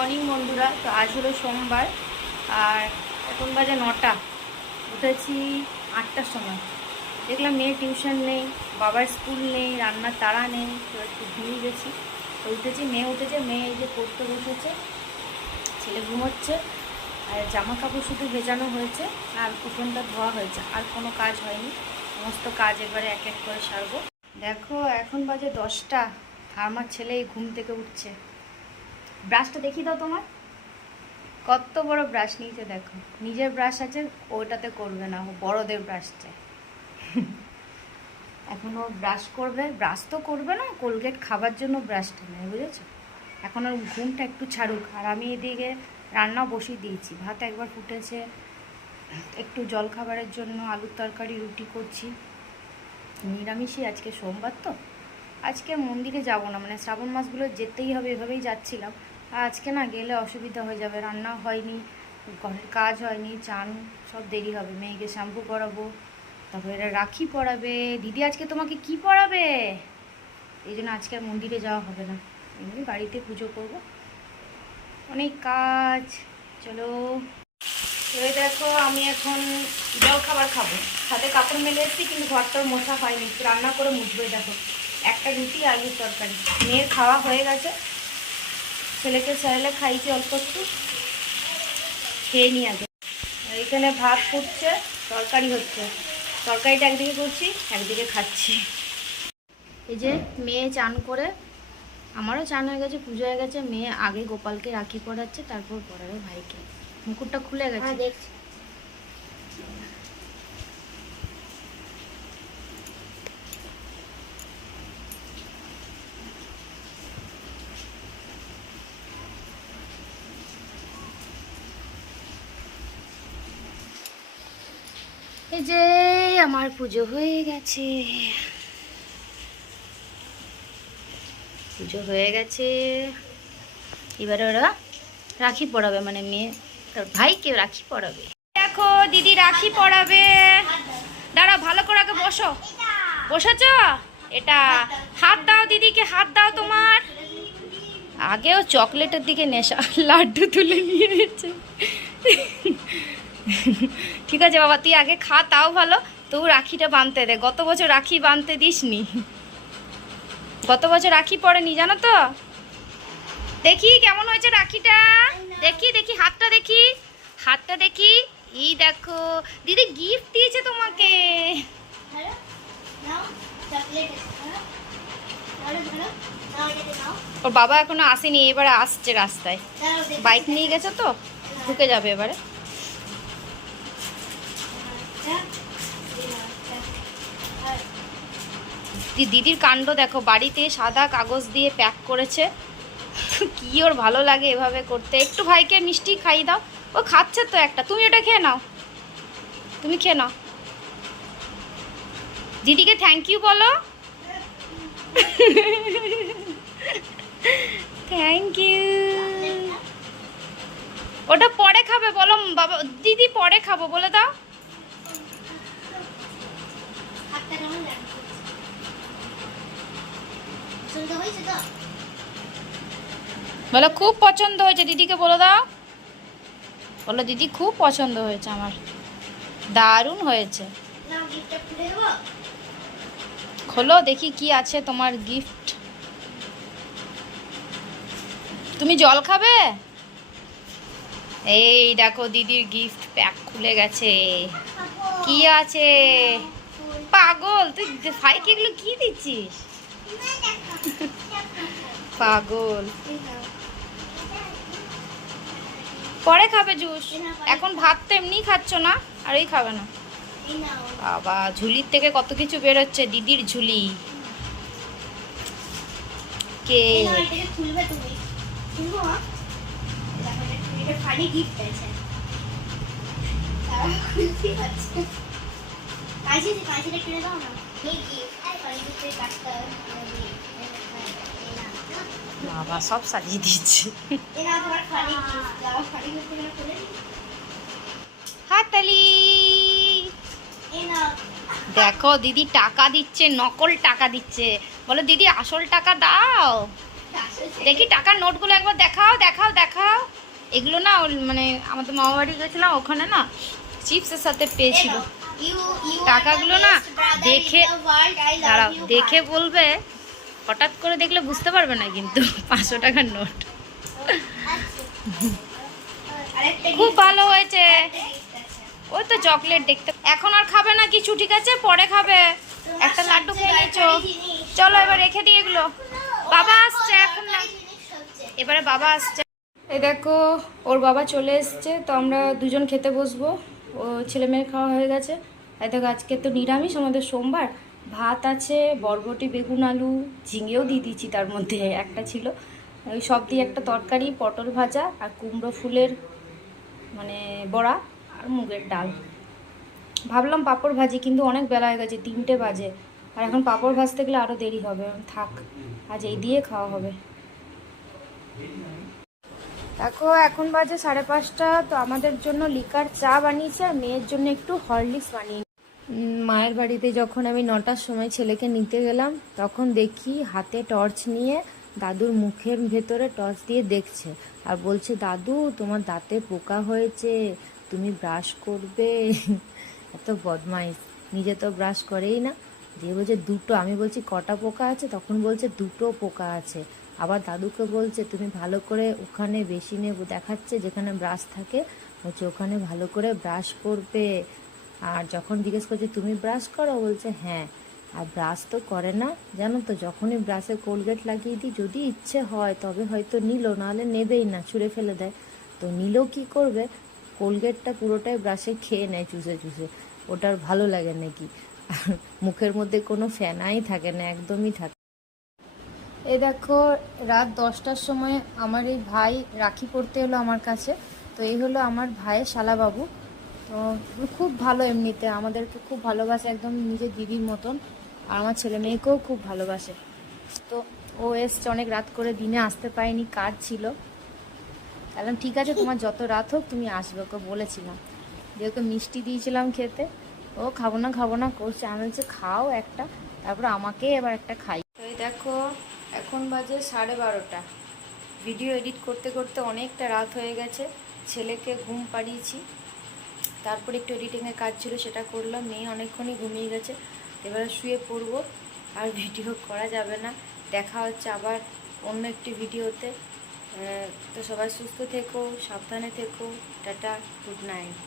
Morning বন্ধুরা। তো আজ হলো সোমবার আর এখন বাজে 9টা। উঠেছি 8টার সময়। দেখলাম মেয়ের টিউশন নেই, বাবার স্কুল নেই, রান্নার তাড়া নেই, তো একটু ঘুমিয়ে গেছি। তো উঠেছি, মেয়ে উঠেছে, মেয়ে এই যে পড়তে বসেছে, ছেলে ঘুমোচ্ছে। আর জামা কাপড় শুধু ভেজানো হয়েছে আর উঠোনটা ধোয়া হয়েছে, আর কোনো কাজ হয়নি। সমস্ত কাজ এবারে এক এক করে সারবো। দেখো এখন বাজে 10টা আর আমার ছেলে এই ঘুম থেকে উঠছে। ব্রাশটা দেখিয়ে দাও তোমার, কত বড় ব্রাশ নিয়েছে দেখো। নিজের ব্রাশ আছে, ওটাতে করবে না, ও বড়দের ব্রাশ চাই। এখন ও ব্রাশ করবে, ব্রাশ তো করবে না, কোলগেট খাবার জন্য ব্রাশটা নেয়, বুঝেছো। এখন ওর ঘুমটা একটু ছাড়ুক। আর আমি এদিকে রান্না বসিয়ে দিয়েছি, ভাত একবার ফুটেছে, একটু জল খাবারের জন্য আলুর তরকারি রুটি করছি। নিরামিষই, আজকে সোমবার তো। আজকে মন্দিরে যাব না, মানে শ্রাবণ মাসগুলো যেতেই হবে, এভাবেই যাচ্ছিলাম। আর আজকে না গেলে অসুবিধা হয়ে যাবে, রান্না হয়নি, ঘরের কাজ হয়নি, চান সব দেরি হবে। মেয়েকে শ্যাম্পু করাবো, তারপরে রাখি পরাবে। দিদি আজকে তোমাকে কি পরাবে, এই জন্য আজকে আর মন্দিরে যাওয়া হবে না, এমনি বাড়িতে পুজো করব। অনেক কাজ। চলো এই দেখো, আমি এখন জল খাবার খাবো। হাতে কাপড় মেলে এসেছি, কিন্তু ঘরটার মোছা হয়নি, রান্না করে মুছবো। দেখো একটা রুটি আলুর তরকারি, মেয়ের খাওয়া হয়ে গেছে, ছেলেকে স্যারেলে খাইছি অল্প একটু, খেয়ে নিই আগে। এইখানে ভাত ফুটছে, তরকারি হচ্ছে, তরকারিটা একদিকে করছি একদিকে খাচ্ছি। এই যে মেয়ে চান করে, আমারও চান হয়ে গেছে, পুজো হয়ে গেছে। মেয়ে আগে গোপালকে রাখি পরাচ্ছে, তারপর পরাবে ভাইকে। মুকুটটা খুলে গেছে, দেখছি। এই যে আমার পুজো হয়ে গেছে, পুজো হয়ে গেছে। এবারে ওরা রাখি পরাবে, মানে মেয়ে তার ভাইকে রাখি পরাবে। দেখো দিদি রাখি পরাবে। দাঁড়াও, ভালো করে আগে বসো। বসেছ? এটা হাত দাও দিদিকে, হাত দাও তোমার। আগেও চকলেটের দিকে নেশা, লাড্ডু তুলে নিয়ে নিয়েছে। ঠিক আছে বাবা, তুই আগে খা, তাও ভালো। তবু রাখিটা বাঁধতে দে, গত বছর রাখি বাঁধতে দিসনি, গত বছর রাখি পড়েনি জানো তো। দেখি কেমন হয়েছে রাখিটা, দেখি দেখি হাতটা দেখি, হাতটা দেখি। এই দেখো দিদি গিফট দিয়েছে তোমাকে। ওর বাবা এখনো আসেনি, এবারে আসছে রাস্তায়, বাইক নিয়ে গেছে তো, ঢুকে যাবে এবারে। দিদির কাণ্ড দেখো, বাড়িতে সাদা কাগজ দিয়ে প্যাক করেছে। কি ওর ভালো লাগে এভাবে করতে। একটু ভাইকে মিষ্টি খাইয়ে দাও, ও খাচ্ছে তো একটা, তুমি ওটা খেয়ে নাও, তুমি খেয়ে নাও। দিদিকে থ্যাংক ইউ বলো। Thank you. ওটা পরে খাবে বলো বাবা, দিদি পরে খাবো বলে দাও। বলো খুব পছন্দ হয়েছে, দিদিকে বলে দাও। বলো দিদি খুব পছন্দ হয়েছে আমার, দারুণ হয়েছে। খোলো দেখি কি আছে তোমার গিফট। তুমি জল খাবে? এই দেখো দিদির গিফট প্যাক খুলে গেছে, কি আছে। পাগল তুই, ভাইকে এগুলো কি দিচ্ছিস? পাগল। পরে খাবে জুস, এখন ভাত তো এমনি খাচ্ছ না, আর এই খাবে না। বাবা ঝুলির থেকে কত কিছু বেরোচ্ছে, দিদির ঝুলি। কে বাবা সব সাজিয়ে দিচ্ছে। হাততালি। দেখো দিদি টাকা দিচ্ছে, নকল টাকা দিচ্ছে। বলো দিদি আসল টাকা দাও, দেখি টাকার নোটগুলো একবার দেখাও দেখাও দেখাও। এগুলো না মানে আমাদের মামা বাড়ি গেছিলাম, ওখানে না চিপসের সাথে পেয়েছিল। টাকাগুলো না দেখে দাঁড়াও, দেখে বলবে, হঠাৎ করে দেখলে বুঝতে পারবে না কিন্তু 500 টাকার নোট। খুব ভালো হয়েছে। ওই তো চকলেট দেখতে। এখন আর খাবে না কিছু, ঠিক আছে, পরে খাবে। একটা লাড্ডু খেয়ে নিয়েছো, চলো এবার রেখে দিই এগুলো। বাবা আসছে এখন না, এবারে বাবা আসছে। এই দেখো ওর বাবা চলে এসছে, তো আমরা দুজন খেতে বসবো। ও ছেলে মেয়ের খাওয়া হয়ে গেছে। এই দেখো আজকে তো নিরামিষ, আমাদের সোমবার। ভাত আছে, বরবটি বেগুন আলু ঝিঙেও দিয়ে দিয়েছি, তার মধ্যে একটা ছিল, ওই সব দিয়ে একটা তরকারি, পটল ভাজা আর কুমড়ো ফুলের মানে বড়া আর মুগের ডাল। ভাবলাম পাঁপড় ভাজি, কিন্তু অনেক বেলা হয়ে গেছে, 3টে বাজে, আর এখন পাঁপড় ভাজতে গেলে আরও দেরি হবে। থাক, আজ এই দিয়ে খাওয়া হবে। দেখো এখন বাজে 5:30, তো আমাদের জন্য লিকার চা বানিয়েছে আর মেয়ের জন্য একটু হরলিক্স বানিয়ে। মায়ের বাড়িতে যখন আমি 9টার সময় ছেলেকে নিতে গেলাম, তখন দেখি হাতে টর্চ নিয়ে দাদুর মুখের ভেতরে টর্চ দিয়ে দেখছে আর বলছে, দাদু তোমার দাঁতে পোকা হয়েছে, তুমি ব্রাশ করবে। এত বদমাইশ, নিজে তো ব্রাশ করেই না। দিয়ে বলছে 2টো। আমি বলছি কটা পোকা আছে, তখন বলছে 2টো পোকা আছে। আবার দাদুকে বলছে তুমি ভালো করে ওখানে বেসিনে দেখাচ্ছে যেখানে ব্রাশ থাকে, বলছে ওখানে ভালো করে ব্রাশ করবে। আর যখন জিজ্ঞেস করছে তুমি ব্রাশ করো, বলছে হ্যাঁ। আর ব্রাশ তো করে না, জানো তো, যখনই ব্রাশে কোলগেট লাগিয়ে দিই, যদি ইচ্ছে হয় তবে হয়তো নিল, নাহলে নেবেই না, ছুঁড়ে ফেলে দেয়। তো নিলেও কী করবে, কোলগেটটা পুরোটাই ব্রাশে খেয়ে নেয় চুষে চুষে, ওটার ভালো লাগে নাকি। মুখের মধ্যে কোনো ফেনাই থাকে না, একদমই থাকে। এই দেখো রাত 10টার সময় আমার এই ভাই রাখি পড়তে এলো আমার কাছে। তো এই হলো আমার ভাইয়ের শালাবাবু। তো খুব ভালো, এমনিতে আমাদেরকে খুব ভালোবাসে, একদম নিজের দিদির মতন। আর আমার ছেলে মেয়েকেও খুব ভালোবাসে। তো ও এসছে অনেক রাত করে, দিনে আসতে পারিনি, কাজ ছিল। বললাম ঠিক আছে, তোমার যত রাত হোক তুমি আসবে, ওকে বলেছিলাম। দিয়ে ওকে মিষ্টি দিয়েছিলাম খেতে, ও খাবো না করছে। আমি বলছি খাও একটা, তারপর আমাকে এবার একটা খাই। তো এই দেখো এখন বাজে 12:30। ভিডিও এডিট করতে করতে অনেকটা রাত হয়ে গেছে। ছেলেকে ঘুম পাড়িয়েছি, তারপর একটু এডিটিংয়ের কাজ ছিল, সেটা করলাম। মেয়ে অনেকক্ষণই ঘুমিয়ে গেছে, এবারে শুয়ে পড়বো, আর ভিডিও করা যাবে না। দেখা হচ্ছে আবার অন্য একটি ভিডিওতে। তো সবাই সুস্থ থেকো, সাবধানে থেকো, টাটা, গুড নাইট।